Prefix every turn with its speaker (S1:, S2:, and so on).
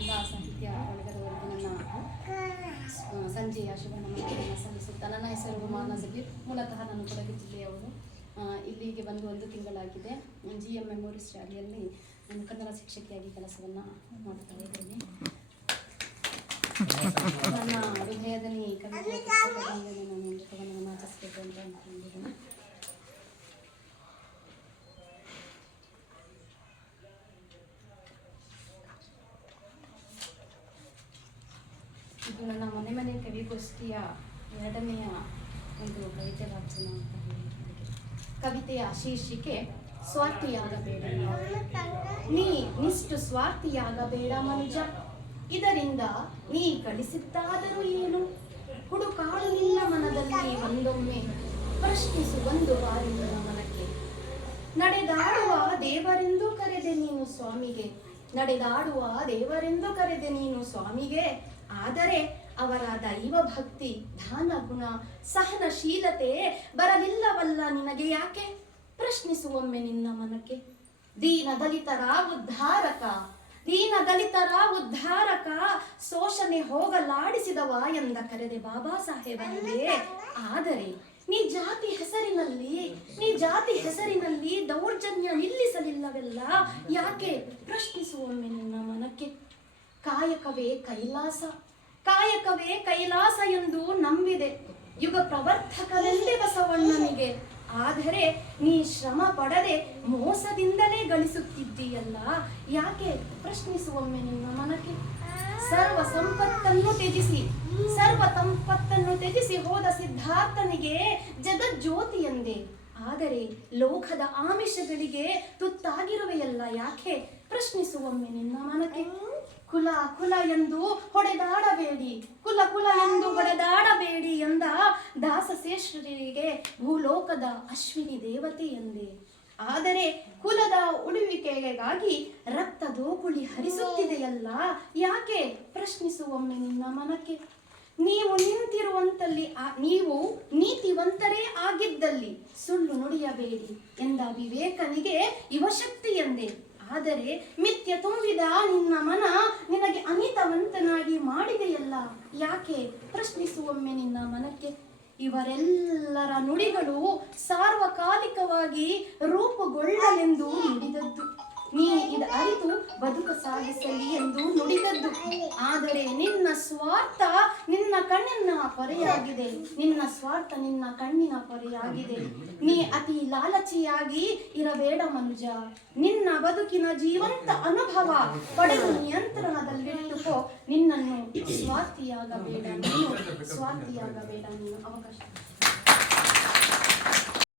S1: ಎಲ್ಲ ಸಾಹಿತ್ಯ ಬಳಗದವರಿಗೂ ನನ್ನ ಸಂಜೆಯ ಶುಭ ನಮನಗಳನ್ನು ಸಲ್ಲಿಸುತ್ತಾ ನನ್ನ ಹೆಸರು ಮಾನ ಜಬೀರ್ ಮೂಲತಃ ನಾನು ಕೊಡಗು ಜಿಲ್ಲೆಯವರು. ಇಲ್ಲಿಗೆ ಬಂದು ಒಂದು ತಿಂಗಳಾಗಿದೆ. ಜಿ ಎಂ ಮೆಮೋರಿಸ್ ಶಾಲೆಯಲ್ಲಿ ನಾನು ಕನ್ನಡ ಶಿಕ್ಷಕಿಯಾಗಿ ಕೆಲಸವನ್ನು ಮಾಡ್ತಾ ಇದ್ದೇನೆ. ನನ್ನ ಹೃದಯದಲ್ಲಿ ಕನ್ನಡ ಪುಸ್ತಕದಿಂದಲೇ ನಾನು ಒಂದು ಕವನವನ್ನು ಆಚರಿಸಬೇಕು ಅಂತ ಅಂದ್ಕೊಂಡಿದ್ದೇನೆ ಇದು ನನ್ನ ಮನೆ ಮನೆ ಕವಿಗೋಷ್ಠಿಯ ಎರಡನೆಯ ಒಂದು ಕವಿತೆ ವಾಚನ ಅಂತ ಕವಿತೆಯ ಶೀರ್ಷಿಕೆ, ಸ್ವಾರ್ಥಿಯಾಗಬೇಡ ನೀ ನಿಷ್ಟು ಸ್ವಾರ್ಥಿಯಾಗಬೇಡ ಮನುಜ. ಇದರಿಂದ ನೀ ಗಳಿಸಿದ್ದಾದರೂ ಏನು? ಹುಡುಕಾಡು ನಿನ್ನ ಮನದಲ್ಲಿ ಒಂದೊಮ್ಮೆ. ಪ್ರಶ್ನಿಸು ಒಂದು ಬಾರಿ ನಿನ್ನ ಮನಕ್ಕೆ. ನಡೆದಾಡುವ ದೇವರೆಂದು ಕರೆದೆ ನೀನು ಸ್ವಾಮಿಗೆ. ನಡೆದಾಡುವ ದೇವರೆಂದು ಕರೆದೆ ನೀನು ಸ್ವಾಮಿಗೆ. ಆದರೆ ಅವರ ದೈವ ಭಕ್ತಿ ದಾನ ಗುಣ, ಸಹನಶೀಲತೆ ಬರಲಿಲ್ಲವಲ್ಲ ನಿನಗೆ ಯಾಕೆ? ಪ್ರಶ್ನಿಸುವೊಮ್ಮೆ ನಿನ್ನ ಮನಕ್ಕೆ. ದೀನ ದಲಿತರ ಉದ್ಧಾರಕ ದೀನ ದಲಿತರ ಉದ್ಧಾರಕ ಶೋಷಣೆ ಹೋಗಲಾಡಿಸಿದವ ಎಂದ ಕರೆದೆ ಬಾಬಾ ಸಾಹೇಬನಿಗೆ ಆದರೆ ನೀ ಜಾತಿ ಹೆಸರಿನಲ್ಲಿ, ನೀ ಜಾತಿ ಹೆಸರಿನಲ್ಲಿ ದೌರ್ಜನ್ಯ ನಿಲ್ಲಿಸಲಿಲ್ಲವೆಲ್ಲ ಯಾಕೆ? ಪ್ರಶ್ನಿಸುವೊಮ್ಮೆ ನಿನ್ನ ಮನಕ್ಕೆ. ಕಾಯಕವೇ ಕೈಲಾಸ ಕಾಯಕವೇ ಕೈಲಾಸ ಎಂದು ನಂಬಿದೆ. ಯುಗ ಪ್ರವರ್ತಕರೆಂದೇ ಬಸವಣ್ಣನಿಗೆ. ಆದರೆ ನೀ ಶ್ರಮ ಪಡದೆ ಮೋಸದಿಂದಲೇ ಗಳಿಸುತ್ತಿದ್ದೀಯಲ್ಲ. ಯಾಕೆ? ಪ್ರಶ್ನಿಸುವೊಮ್ಮೆ ನಿನ್ನ ಮನಕ್ಕೆ. ಸರ್ವ ಸಂಪತ್ತನ್ನು ತ್ಯಜಿಸಿ, ಸರ್ವ ಸಂಪತ್ತನ್ನು ತ್ಯಜಿಸಿ ಹೋದ ಸಿದ್ಧಾರ್ಥನಿಗೆ ಜಗಜ್ಯೋತಿ ಎಂದೆ. ಆದರೆ ಲೋಕದ ಆಮಿಷಗಳಿಗೆ ತುತ್ತಾಗಿರುವೆಯಲ್ಲ ಯಾಕೆ? ಪ್ರಶ್ನಿಸುವೊಮ್ಮೆ ನಿನ್ನ ಮನಕ್ಕೆ. ಕುಲ ಕುಲ ಎಂದು ಹೊಡೆದಾಡಬೇಡಿ. ಕುಲ ಕುಲ ಎಂದು ಹೊಡೆದಾಡಬೇಡಿ ಎಂದ ದಾಸಶೇಷರಿಗೆ ಭೂಲೋಕದ ಅಶ್ವಿನಿ ದೇವತೆ ಎಂದೆ. ಆದರೆ ಕುಲದ ಉಳುವಿಕೆಗಾಗಿ ರಕ್ತ ದೋಕುಳಿ ಹರಿಸುತ್ತಿದೆಯಲ್ಲ ಯಾಕೆ? ಪ್ರಶ್ನಿಸುವೊಮ್ಮೆ ನಿನ್ನ ಮನಕ್ಕೆ. ನೀವು ನಿಂತಿರುವಂತಲ್ಲಿ ನೀವು ನೀತಿವಂತರೇ ಆಗಿದ್ದಲ್ಲಿ ಸುಳ್ಳು ನುಡಿಯಬೇಡಿ ಎಂದ ವಿವೇಕನಿಗೆ ಯುವಶಕ್ತಿ ಆದರೆ ಮಿಥ್ಯ ತುಂಬಿದ ನಿನ್ನ ಮನ ನಿನಗೆ ಅನಿತವಂತನಾಗಿ ಮಾಡಿದೆಯಲ್ಲ? ಯಾಕೆ? ಪ್ರಶ್ನಿಸುವೊಮ್ಮೆ ನಿನ್ನ ಮನಕ್ಕೆ. ಇವರೆಲ್ಲರ ನುಡಿಗಳು ಸಾರ್ವಕಾಲಿಕವಾಗಿ ರೂಪುಗೊಳ್ಳಲೆಂದು ನುಡಿದದ್ದು. ನೀ ಇದು ಅರಿತು ಬದುಕು ಸಾಗಿಸಲಿ ಎಂದು ಆದರೆ ನಿನ್ನ ಸ್ವಾರ್ಥ ನಿನ್ನ ಕಣ್ಣಿನ ಪೊರೆಯಾಗಿದೆ. ನಿನ್ನ ಸ್ವಾರ್ಥ ನಿನ್ನ ಕಣ್ಣಿನ ಪೊರೆಯಾಗಿದೆ. ನೀ ಅತಿ ಲಾಲಚಿಯಾಗಿ ಇರಬೇಡ ಮನುಜ. ನಿನ್ನ ಬದುಕಿನ ಜೀವಂತ ಅನುಭವ ಪಡೆದು ನಿಯಂತ್ರಣದಲ್ಲಿಟ್ಟುಕೋ. ನಿನ್ನನ್ನು ಸ್ವಾರ್ಥಿಯಾಗಬೇಡ ನೀನು. ಸ್ವಾರ್ಥಿಯಾಗಬೇಡ ನೀನು. ಅವಕಾಶ.